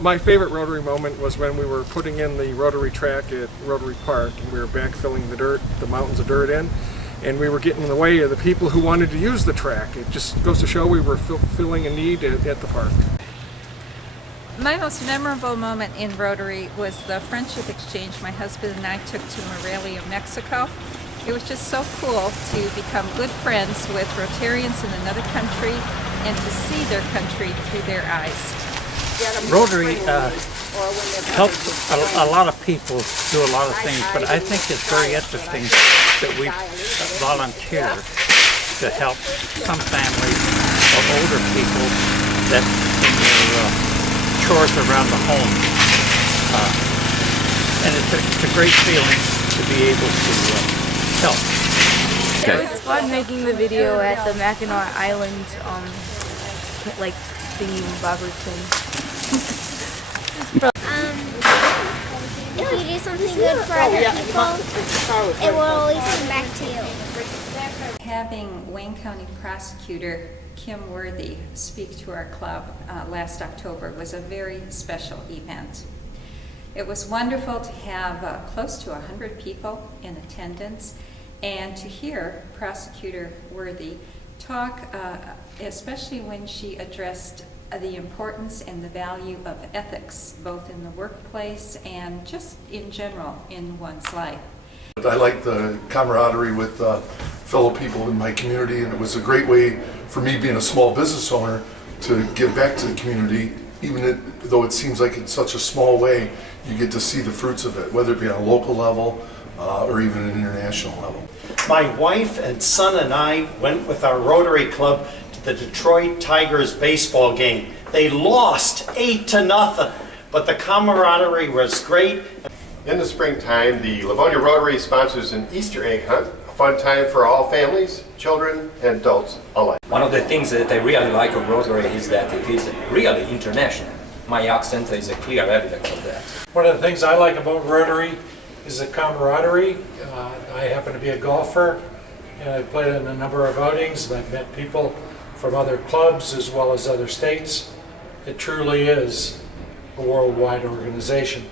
My favorite Rotary moment was when we were putting in the Rotary track at Rotary Park, and we were backfilling the dirt, the mountains of dirt in, and we were getting in the way of the people who wanted to use the track. It just goes to show we were filling a need at the park. My most memorable moment in Rotary was the friendship exchange my husband and I took to Morelia, Mexico. It was just so cool to become good friends with Rotarians in another country and to see their country through their eyes. Rotary helps a lot of people do a lot of things, but I think it's very interesting that we volunteer to help some families or older people that in their chores around the home. And it's a great feeling to be able to help. It was fun making the video at the Mackinac Island, like thingy bobber thing. If you do something good for other people, it will always come back to you. Having Wayne County Prosecutor Kim Worthy speak to our club last October was a very special event. It was wonderful to have close to 100 people in attendance and to hear Prosecutor Worthy talk, especially when she addressed the importance and the value of ethics, both in the workplace and just in general in one's life. I like the camaraderie with fellow people in my community, and it was a great way for me, being a small business owner, to give back to the community. Even though it seems like it's such a small way, you get to see the fruits of it, whether it be on a local level or even an international level. My wife and son and I went with our Rotary Club to the Detroit Tigers baseball game. They lost 8-0, but the camaraderie was great. In the springtime, the Livonia Rotary sponsors an Easter egg hunt, a fun time for all families, children, and adults alike. One of the things that I really like of Rotary is that it is really international. My accent is a clear evidence of that. One of the things I like about Rotary is the camaraderie. I happen to be a golfer, and I've played in a number of outings, and I've met people from other clubs as well as other states. It truly is a worldwide organization.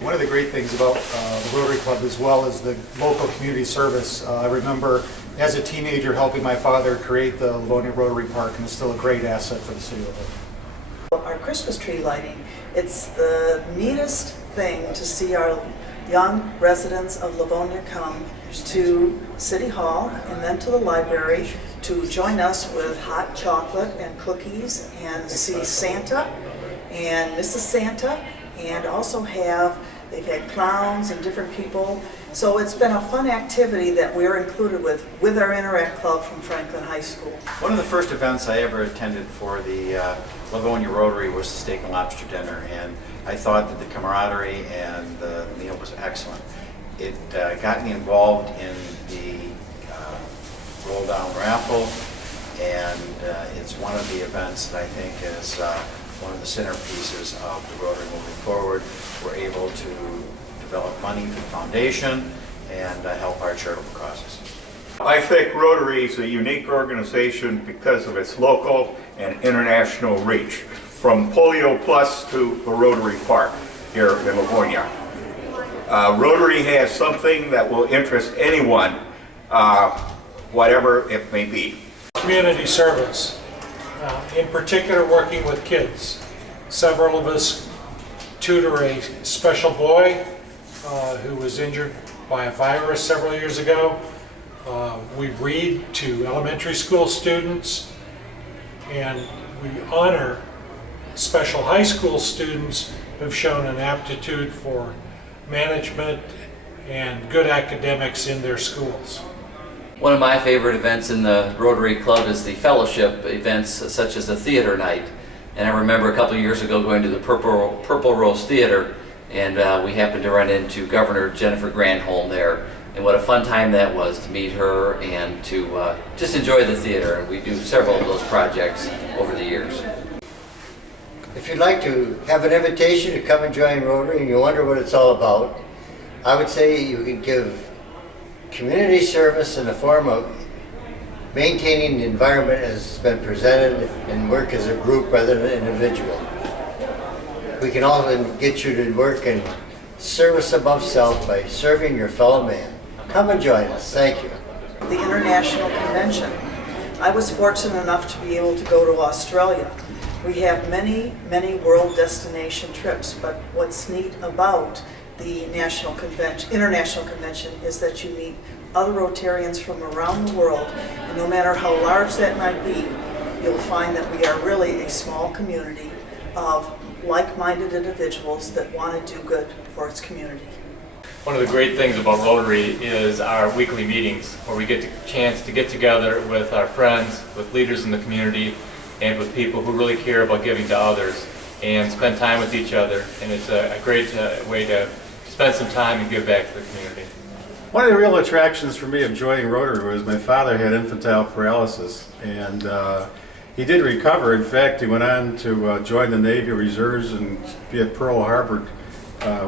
One of the great things about the Rotary Club as well is the local community service. I remember as a teenager helping my father create the Livonia Rotary Park, and it's still a great asset for the city of Livonia. Our Christmas tree lighting, it's the neatest thing to see our young residents of Livonia come to City Hall and then to the library to join us with hot chocolate and cookies and see Santa and Mrs. Santa, and also they've had clowns and different people. So it's been a fun activity that we're included with our Interact Club from Franklin High School. One of the first events I ever attended for the Livonia Rotary was the steak and lobster dinner, and I thought that the camaraderie and the meal was excellent. It got me involved in the roll down raffle, and it's one of the events that I think is one of the centerpieces of the Rotary moving forward. We're able to develop money for the foundation and help our charitable causes. I think Rotary is a unique organization because of its local and international reach, from Polio Plus to the Rotary Park here in Livonia. Rotary has something that will interest anyone, whatever it may be. Community service, in particular working with kids. Several of us tutor a special boy who was injured by a virus several years ago. We read to elementary school students, and we honor special high school students who've shown an aptitude for management and good academics in their schools. One of my favorite events in the Rotary Club is the fellowship events such as the theater night. And I remember a couple of years ago going to the Purple Rose Theater, and we happened to run into Governor Jennifer Granholm there. And what a fun time that was to meet her and to just enjoy the theater. And we do several of those projects over the years. If you'd like to have an invitation to come and join Rotary and you wonder what it's all about, I would say you can give community service in the form of maintaining the environment as it's been presented and work as a group rather than an individual. we can all get you to work in service above self by serving your fellow man. Come and join us. Thank you. The International Convention. I was fortunate enough to be able to go to Australia. We have many, many world destination trips, but what's neat about the International Convention is that you meet other Rotarians from around the world, and no matter how large that might be, you'll find that we are really a small community of like-minded individuals that want to do good for its community. One of the great things about Rotary is our weekly meetings, where we get the chance to get together with our friends, with leaders in the community, and with people who really care about giving to others, and spend time with each other. And it's a great way to spend some time and give back to the community. One of the real attractions for me of joining Rotary was my father had infantile paralysis, and he did recover. In fact, he went on to join the Navy Reserves and be at Pearl Harbor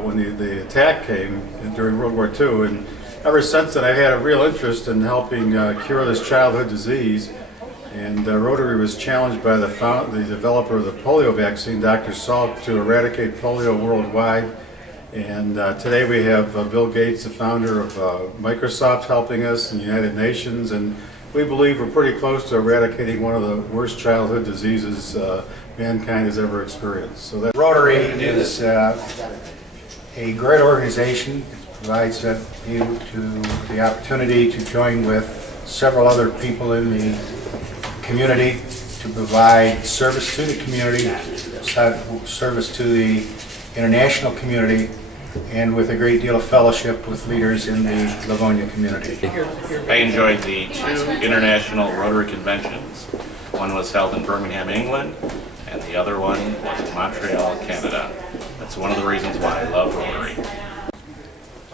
when the attack came during World War II. And ever since then, I've had a real interest in helping cure this childhood disease. And Rotary was challenged by the developer of the polio vaccine, Dr. Salk, to eradicate polio worldwide. And today we have Bill Gates, the founder of Microsoft, helping us, and the United Nations. And we believe we're pretty close to eradicating one of the worst childhood diseases mankind has ever experienced. So that Rotary is a great organization. It provides you the opportunity to join with several other people in the community to provide service to the community, service to the international community, and with a great deal of fellowship with leaders in the Livonia community. I enjoyed the 2 international Rotary conventions. One was held in Birmingham, England, and the other one was in Montreal, Canada. That's one of the reasons why I love Rotary.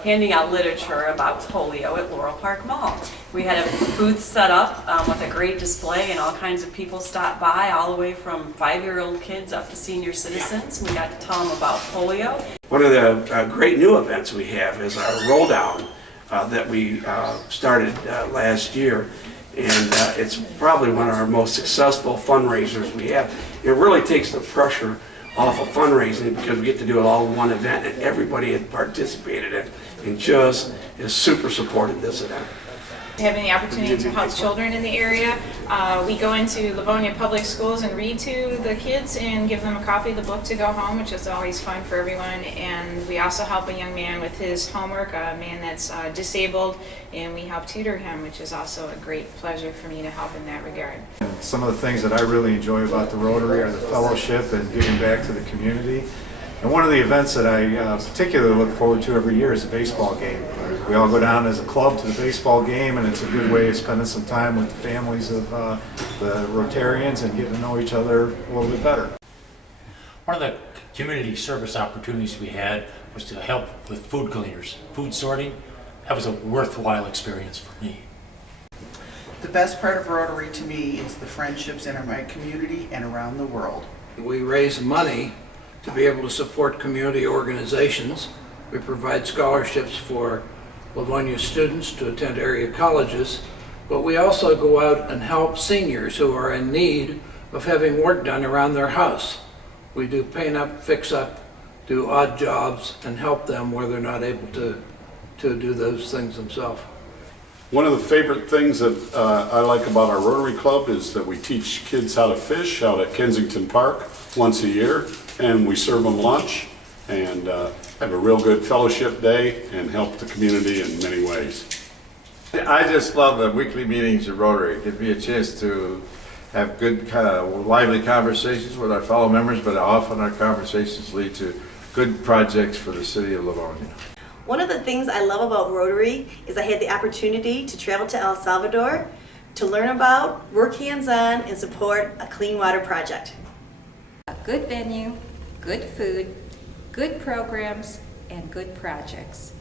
Handing out literature about polio at Laurel Park Mall. We had a booth set up with a great display, and all kinds of people stopped by, all the way from 5-year-old kids up to senior citizens. We got to tell them about polio. One of the great new events we have is our roll down that we started last year, and it's probably one of our most successful fundraisers we have. It really takes the pressure off of fundraising because we get to do it all in one event, and everybody had participated in it and just is super supported this event. Having the opportunity to help children in the area. We go into Livonia Public Schools and read to the kids and give them a copy of the book to go home, which is always fun for everyone. And we also help a young man with his homework, a man that's disabled, and we help tutor him, which is also a great pleasure for me to help in that regard. Some of the things that I really enjoy about the Rotary are the fellowship and giving back to the community. And one of the events that I particularly look forward to every year is a baseball game. We all go down as a club to the baseball game, and it's a good way of spending some time with the families of the Rotarians and getting to know each other a little bit better. One of the community service opportunities we had was to help with food cleaners, food sorting. That was a worthwhile experience for me. The best part of Rotary to me is the friendships in my community and around the world. We raise money to be able to support community organizations. We provide scholarships for Livonia students to attend area colleges, but we also go out and help seniors who are in need of having work done around their house. We do paint up, fix up, do odd jobs, and help them where they're not able to do those things themselves. One of the favorite things that I like about our Rotary Club is that we teach kids how to fish out at Kensington Park once a year, and we serve them lunch and have a real good fellowship day and help the community in many ways. I just love the weekly meetings of Rotary. It gives me a chance to have good, lively conversations with our fellow members, but often our conversations lead to good projects for the city of Livonia. One of the things I love about Rotary is I had the opportunity to travel to El Salvador to learn about, work hands-on, and support a clean water project. A good venue, good food, good programs, and good projects.